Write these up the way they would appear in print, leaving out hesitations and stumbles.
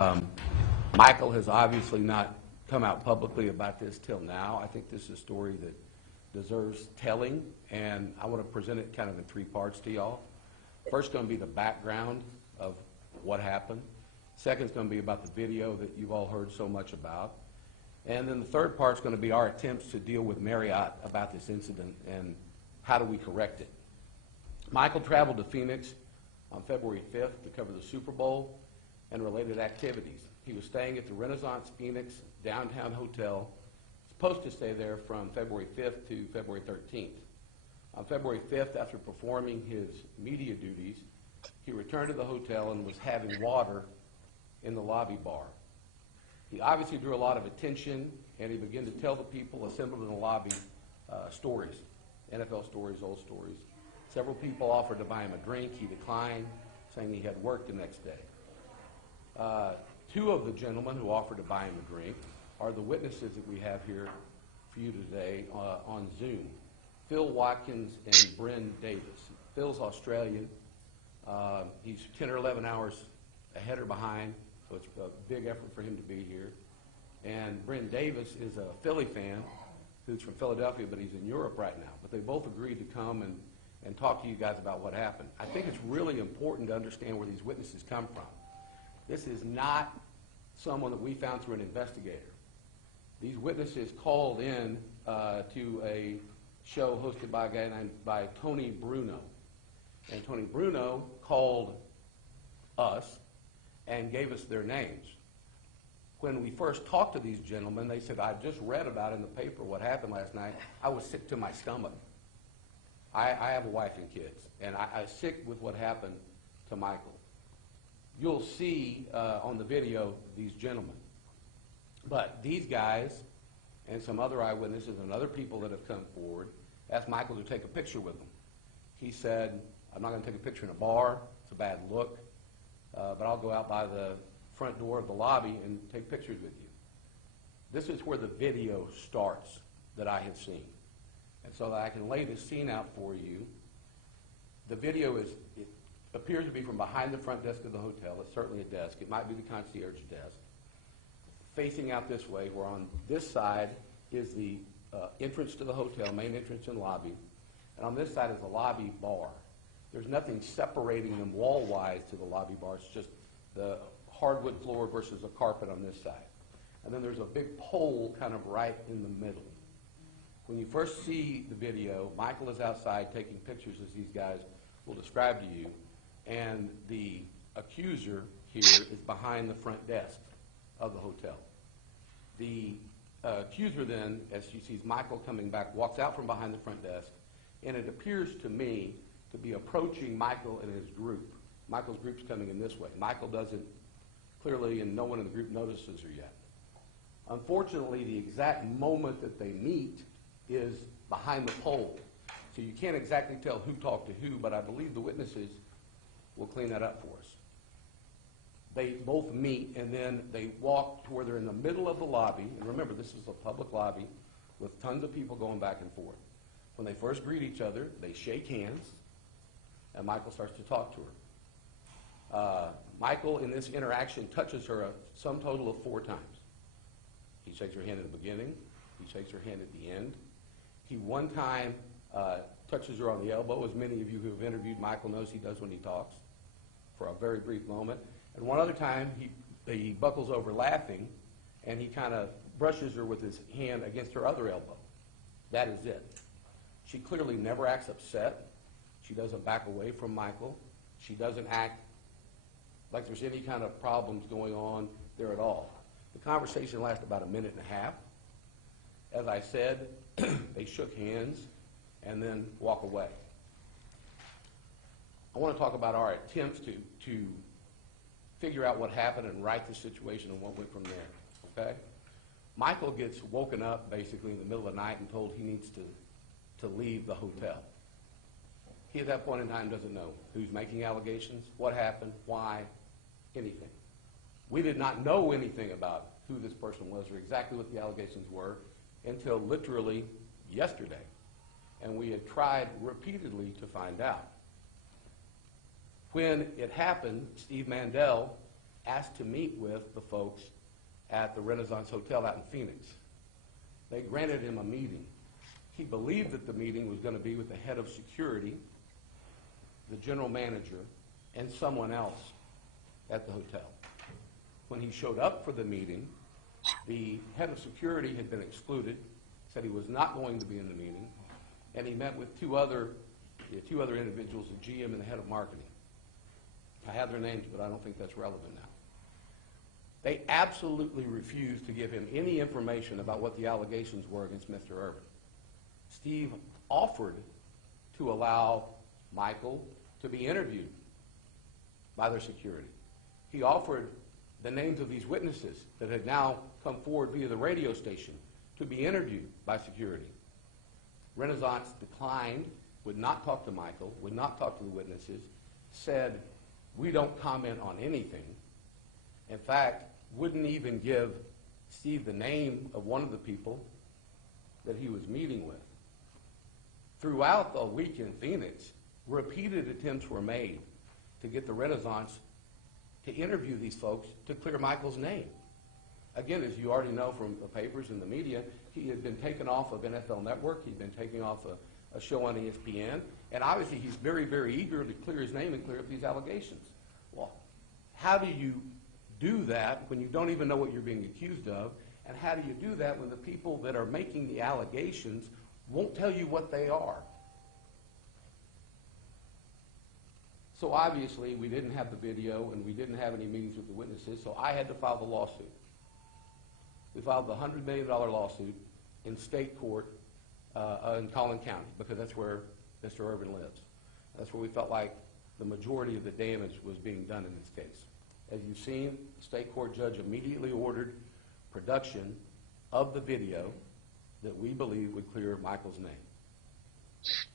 Um, Michael has obviously not come out publicly about this till now. I think this is a story that deserves telling, and I want to present it kind of in three parts to y'all. First, going to be the background of what happened. Second is going to be about the video that you've all heard so much about. And then the third part is going to be our attempts to deal with Mariott about this incident and how do we correct it. Michael traveled to Phoenix on February 5th to cover the Super Bowl and related activities. He was staying at the Renaissance Phoenix downtown hotel, supposed to stay there from February 5th to February 13th. On February 5th, after performing his media duties, he returned to the hotel and was having water in the lobby bar. He obviously drew a lot of attention, and he began to tell the people assembled in the lobby stories, NFL stories, old stories. Several people offered to buy him a drink. He declined, saying he had work the next day. Two of the gentlemen who offered to buy him a drink are the witnesses that we have here for you today on Zoom. Phil Watkins and Bryn Davis. Phil's Australian. He's 10 or 11 hours ahead or behind, so it's a big effort for him to be here. And Bryn Davis is a Philly fan who's from Philadelphia, but he's in Europe right now. But they both agreed to come and talk to you guys about what happened. I think it's really important to understand where these witnesses come from. This is not someone that we found through an investigator. These witnesses called in to a show hosted by a guy named Tony Bruno. And Tony Bruno called us and gave us their names. When we first talked to these gentlemen, they said, I just read about in the paper what happened last night. I was sick to my stomach. I have a wife and kids, and I was sick with what happened to Michael. You'll see on the video these gentlemen. But these guys and some other eyewitnesses and other people that have come forward asked Michael to take a picture with them. He said, I'm not going to take a picture in a bar. It's a bad look. But I'll go out by the front door of the lobby and take pictures with you. This is where the video starts that I have seen. And so that I can lay this scene out for you. The video it appears to be from behind the front desk of the hotel. It's certainly a desk. It might be the concierge desk. Facing out this way, where on this side is the entrance to the hotel, main entrance and lobby. And on this side is the lobby bar. There's nothing separating them wall-wise to the lobby bar. It's just the hardwood floor versus a carpet on this side. And then there's a big pole kind of right in the middle. When you first see the video, Michael is outside taking pictures, as these guys will describe to you, and the accuser here is behind the front desk of the hotel. The accuser then, as she sees Michael coming back, walks out from behind the front desk, and it appears to me to be approaching Michael and his group. Michael's group's coming in this way. Michael doesn't clearly, and no one in the group notices her yet. Unfortunately, the exact moment that they meet is behind the pole. So you can't exactly tell who talked to who, but I believe the witnesses will clean that up for us. They both meet, and then they walk to where they're in the middle of the lobby. And remember, this is a public lobby with tons of people going back and forth. When they first greet each other, they shake hands, and Michael starts to talk to her. Michael, in this interaction, touches her a sum total of 4 times. He shakes her hand at the beginning. He shakes her hand at the end. He one time touches her on the elbow, as many of you who have interviewed Michael knows he does when he talks, for a very brief moment. And one other time, he buckles over laughing, and he kind of brushes her with his hand against her other elbow. That is it. She clearly never acts upset. She doesn't back away from Michael. She doesn't act like there's any kind of problems going on there at all. The conversation lasted about 1.5 minutes. As I said, they shook hands and then walk away. I want to talk about our attempts to figure out what happened and right the situation and what went from there, okay? Michael gets woken up basically in the middle of the night and told he needs to leave the hotel. He at that point in time doesn't know who's making allegations, what happened, why, anything. We did not know anything about who this person was or exactly what the allegations were until literally yesterday. And we had tried repeatedly to find out. When it happened, Steve Mandel asked to meet with the folks at the Renaissance Hotel out in Phoenix. They granted him a meeting. He believed that the meeting was going to be with the head of security, the general manager, and someone else at the hotel. When he showed up for the meeting, the head of security had been excluded, said he was not going to be in the meeting, and he met with two other individuals, the GM and the head of marketing. I have their names, but I don't think that's relevant now. They absolutely refused to give him any information about what the allegations were against Mr. Irvin. Steve offered to allow Michael to be interviewed by their security. He offered the names of these witnesses that had now come forward via the radio station to be interviewed by security. Renaissance declined, would not talk to Michael, would not talk to the witnesses, said, "We don't comment on anything." In fact, wouldn't even give Steve the name of one of the people that he was meeting with. Throughout the week in Phoenix, repeated attempts were made to get the Renaissance to interview these folks to clear Michael's name. Again, as you already know from the papers and the media, he had been taken off of NFL Network, he'd been taken off a show on ESPN, and obviously he's very, very eager to clear his name and clear up these allegations. Well, how do you do that when you don't even know what you're being accused of? And how do you do that when the people that are making the allegations won't tell you what they are? So obviously we didn't have the video and we didn't have any meetings with the witnesses, so I had to file the lawsuit. We filed the $100 million lawsuit in state court in Collin County, because that's where Mr. Irvin lives. That's where we felt like the majority of the damage was being done in this case. As you've seen, the state court judge immediately ordered production of the video that we believe would clear Michael's name.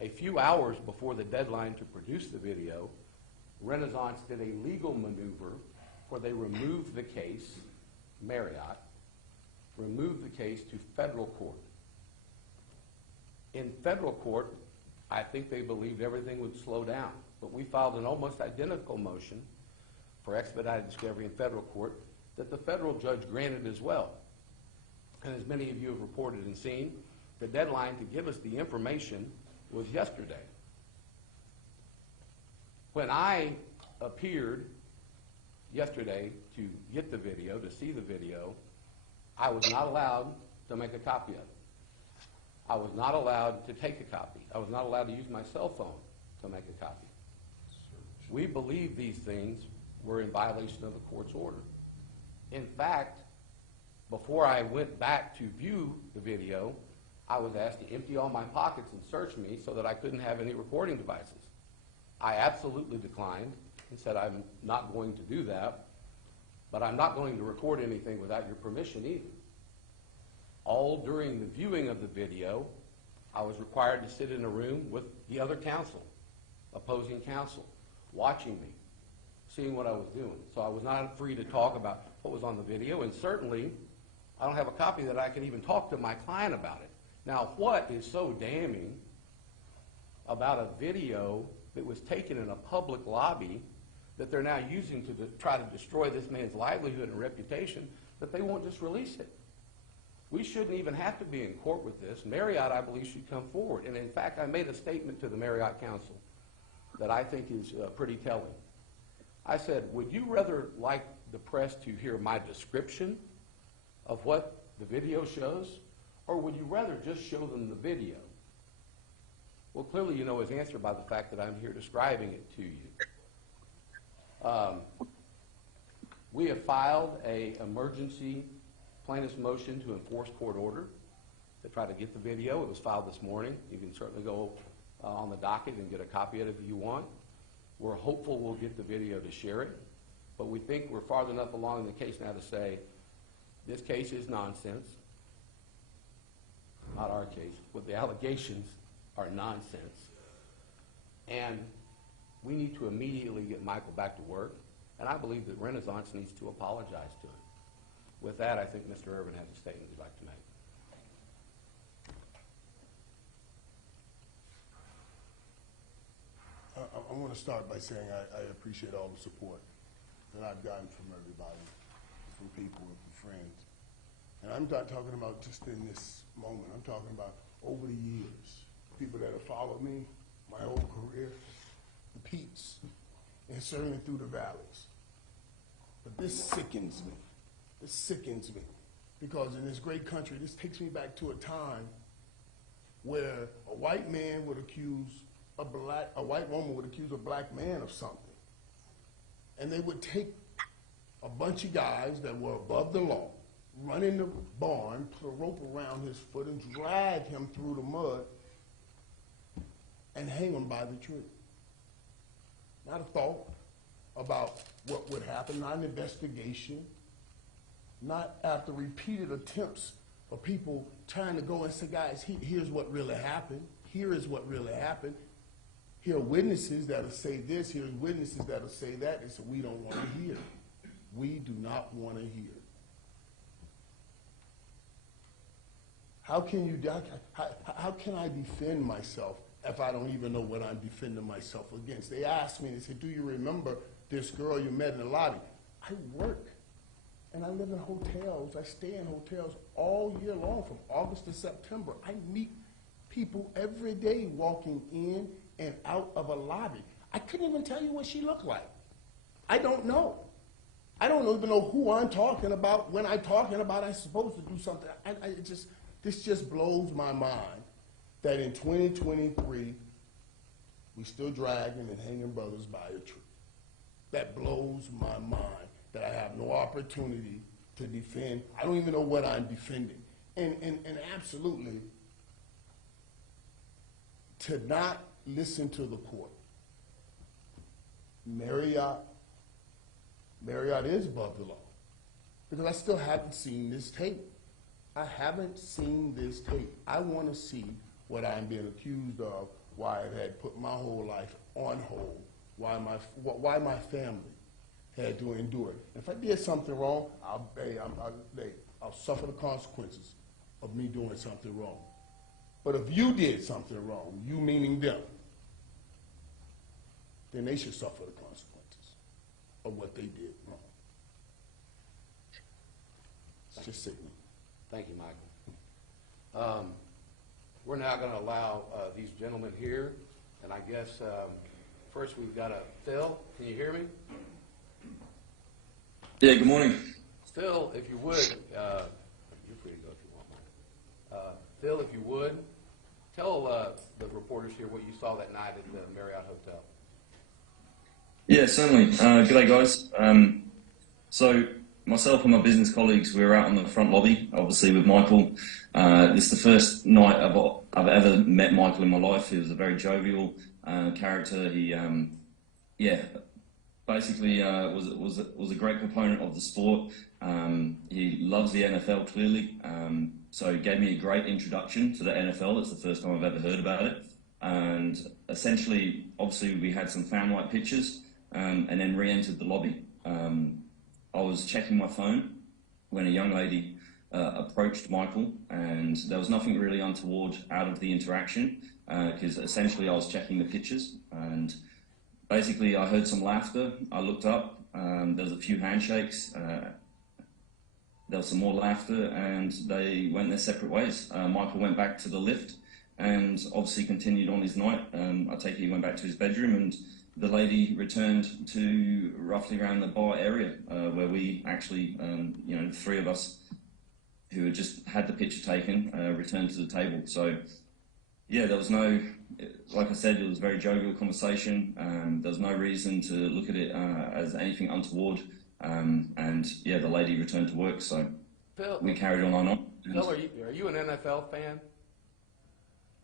A few hours before the deadline to produce the video, Renaissance did a legal maneuver where they removed the case, Mariott, removed the case to federal court. In federal court, I think they believed everything would slow down, but we filed an almost identical motion for expedited discovery in federal court that the federal judge granted as well. And as many of you have reported and seen, the deadline to give us the information was yesterday. When I appeared yesterday to get the video, to see the video, I was not allowed to make a copy of it. I was not allowed to take a copy. I was not allowed to use my cell phone to make a copy. We believe these things were in violation of the court's order. In fact, before I went back to view the video, I was asked to empty all my pockets and search me so that I couldn't have any recording devices. I absolutely declined and said I'm not going to do that, but I'm not going to record anything without your permission either. All during the viewing of the video, I was required to sit in a room with the other counsel, opposing counsel, watching me, seeing what I was doing. So I was not free to talk about what was on the video, and certainly I don't have a copy that I can even talk to my client about it. Now, what is so damning about a video that was taken in a public lobby that they're now using to try to destroy this man's livelihood and reputation, that they won't just release it? We shouldn't even have to be in court with this. Mariott, I believe, should come forward. And in fact, I made a statement to the Mariott Council that I think is pretty telling. I said, would you rather like the press to hear my description of what the video shows, or would you rather just show them the video? Well, clearly you know his answer by the fact that I'm here describing it to you. We have filed an emergency plaintiff's motion to enforce court order to try to get the video. It was filed this morning. You can certainly go on the docket and get a copy of it if you want. We're hopeful we'll get the video to share it, but we think we're far enough along in the case now to say this case is nonsense. Not our case, but the allegations are nonsense. And we need to immediately get Michael back to work, and I believe that Renaissance needs to apologize to him. With that, I think Mr. Irvin has a statement he'd like to make. I want to start by saying I appreciate all the support that I've gotten from everybody, from people and from friends. And I'm not talking about just in this moment. I'm talking about over the years. People that have followed me, my whole career, the peaks, and certainly through the valleys. But this sickens me. This sickens me. Because in this great country, this takes me back to a time where a white man would accuse a white woman would accuse a black man of something. And they would take a bunch of guys that were above the law, run in the barn, put a rope around his foot, and drag him through the mud and hang him by the tree. Not a thought about what would happen, not an investigation, not after repeated attempts of people trying to go and say, guys, here's what really happened. Here is what really happened. Here are witnesses that'll say this. Here's witnesses that'll say that. And so we don't want to hear. We do not want to hear. How can you? How can I defend myself if I don't even know what I'm defending myself against? They asked me, they said, do you remember this girl you met in the lobby? I work, and I live in hotels. I stay in hotels all year long, from August to September. I meet people every day walking in and out of a lobby. I couldn't even tell you what she looked like. I don't know. I don't even know who I'm talking about when I'm talking about I'm supposed to do something. This just blows my mind that in 2023, we still dragging and hanging brothers by a tree. That blows my mind that I have no opportunity to defend. I don't even know what I'm defending. And absolutely, to not listen to the court. Mariott is above the law, because I still haven't seen this tape. I haven't seen this tape. I want to see what I'm being accused of, why I've had put my whole life on hold, why my family had to endure it. If I did something wrong, I'll suffer the consequences of me doing something wrong. But if you did something wrong, you meaning them, then they should suffer the consequences of what they did wrong. It's just sickening. Thank you, Michael. We're now going to allow these gentlemen here, and I guess first we've got Phil. Can you hear me? Yeah, good morning. Phil, if you would, you're free to go if you want, Michael. Phil, if you would, tell the reporters here what you saw that night at the Mariott Hotel. Yeah, certainly. G'day, guys. So myself and my business colleagues, we were out on the front lobby, obviously with Michael. This is the first night I've ever met Michael in my life. He was a very jovial character. He, basically was a great proponent of the sport. He loves the NFL clearly. So he gave me a great introduction to the NFL. It's the first time I've ever heard about it. And essentially, obviously, we had some fan-like pictures and then re-entered the lobby. I was checking my phone when a young lady approached Michael, and there was nothing really untoward out of the interaction, because essentially I was checking the pictures, and basically I heard some laughter. I looked up, there was a few handshakes, there was some more laughter, and they went their separate ways. Michael went back to the lift and obviously continued on his night. I take it he went back to his bedroom, and the lady returned to roughly around the bar area where we actually, the three of us who had just had the picture taken, returned to the table. So, yeah, there was no, like I said, it was a very jovial conversation. There was no reason to look at it as anything untoward. And, yeah, the lady returned to work, so Phil, we carried on our night. Phil, are you an NFL fan?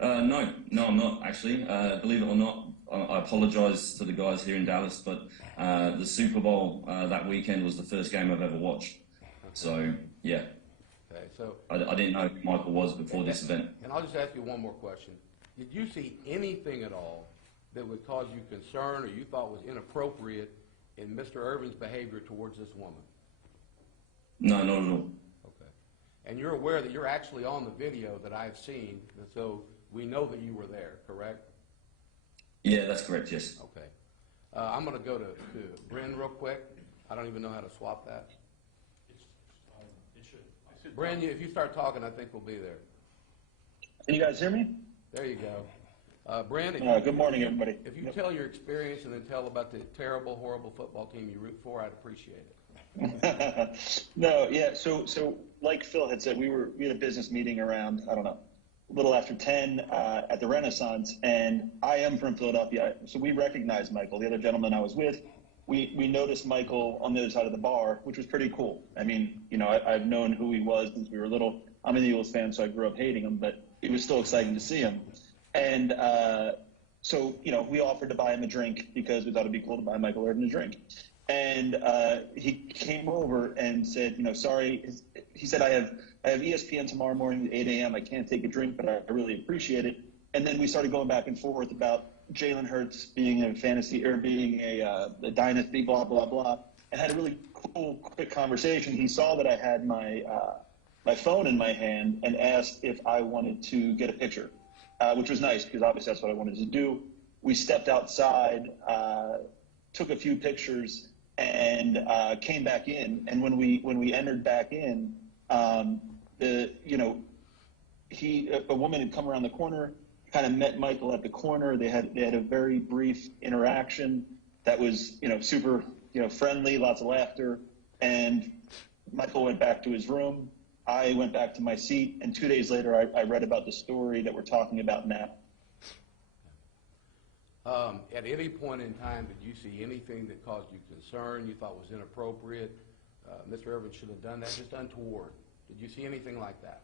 No, I'm not, actually. Believe it or not, I apologise to the guys here in Dallas, but the Super Bowl that weekend was the first game I've ever watched. Okay. So, yeah. Okay, so I didn't know who Michael was before this event. And I'll just ask you one more question. Did you see anything at all that would cause you concern or you thought was inappropriate in Mr. Irvin's behavior towards this woman? No, not at all. Okay. And you're aware that you're actually on the video that I've seen, and so we know that you were there, correct? Yeah, that's correct, yes. Okay. I'm going to go to Bryn real quick. I don't even know how to swap that. It should. Brandon, if you start talking, I think we'll be there. Can you guys hear me? There you go. Brandon, Good morning, everybody. if you tell your experience and then tell about the terrible, horrible football team you root for, I'd appreciate it. No, yeah. So like Phil had said, we had a business meeting around, I don't know, a little after 10 at the Renaissance, and I am from Philadelphia, so we recognized Michael. The other gentleman I was with, we noticed Michael on the other side of the bar, which was pretty cool. I mean, you know, I've known who he was since we were little. I'm an Eagles fan, so I grew up hating him, but it was still exciting to see him. And so, you know, we offered to buy him a drink because we thought it'd be cool to buy Michael Irvin a drink. And he came over and said, you know, sorry. He said, I have ESPN tomorrow morning at 8 a.m. I can't take a drink, but I really appreciate it. And then we started going back and forth about Jalen Hurts being a fantasy or being a dynasty, blah, blah, blah. And had a really cool, quick conversation. He saw that I had my phone in my hand and asked if I wanted to get a picture, which was nice because obviously that's what I wanted to do. We stepped outside, took a few pictures, and came back in. And when we entered back in, a woman had come around the corner, kind of met Michael at the corner. They had a very brief interaction that was, you know, super, you know, friendly, lots of laughter. And Michael went back to his room. I went back to my seat, and 2 days later, I read about the story that we're talking about now. At any point in time, did you see anything that caused you concern, you thought was inappropriate? Mr. Irvin should have done that, just untoward. Did you see anything like that?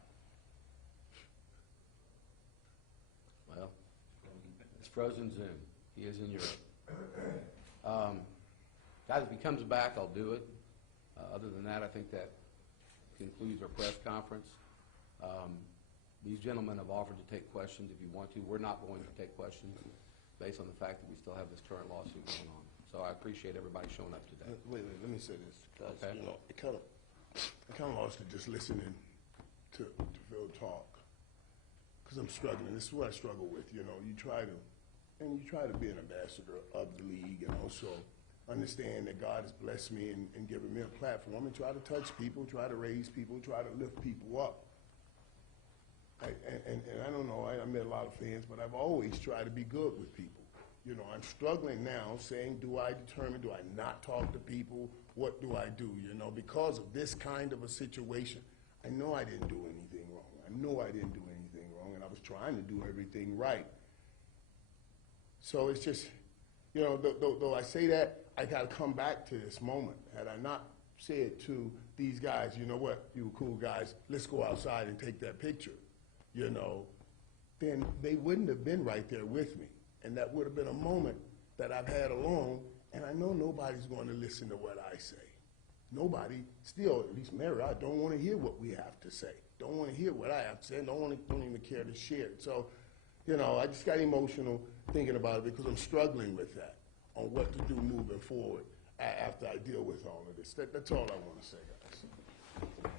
Well, it's frozen Zoom. He is in Europe. Guys, if he comes back, I'll do it. Other than that, I think that concludes our press conference. These gentlemen have offered to take questions if you want to. We're not going to take questions based on the fact that we still have this current lawsuit going on. So I appreciate everybody showing up today. Wait, let me say this, because, Okay. you know, I kind of lost it just listening to Phil talk, because I'm struggling. This is what I struggle with, you know. You try to be an ambassador of the league and also understand that God has blessed me and given me a platform and try to touch people, try to raise people, try to lift people up. And I don't know, I met a lot of fans, but I've always tried to be good with people. You know, I'm struggling now saying, do I not talk to people? What do I do? You know, because of this kind of a situation, I know I didn't do anything wrong. I know I didn't do anything wrong, and I was trying to do everything right. So it's just, you know, though I say that, I got to come back to this moment. Had I not said to these guys, you know what, you cool guys, let's go outside and take that picture, you know, then they wouldn't have been right there with me. And that would have been a moment that I've had alone, and I know nobody's going to listen to what I say. Nobody, still, at least Mariott, don't want to hear what we have to say. Don't want to hear what I have to say, and don't even care to share it. So, you know, I just got emotional thinking about it because I'm struggling with that, on what to do moving forward after I deal with all of this. That's all I want to say, guys.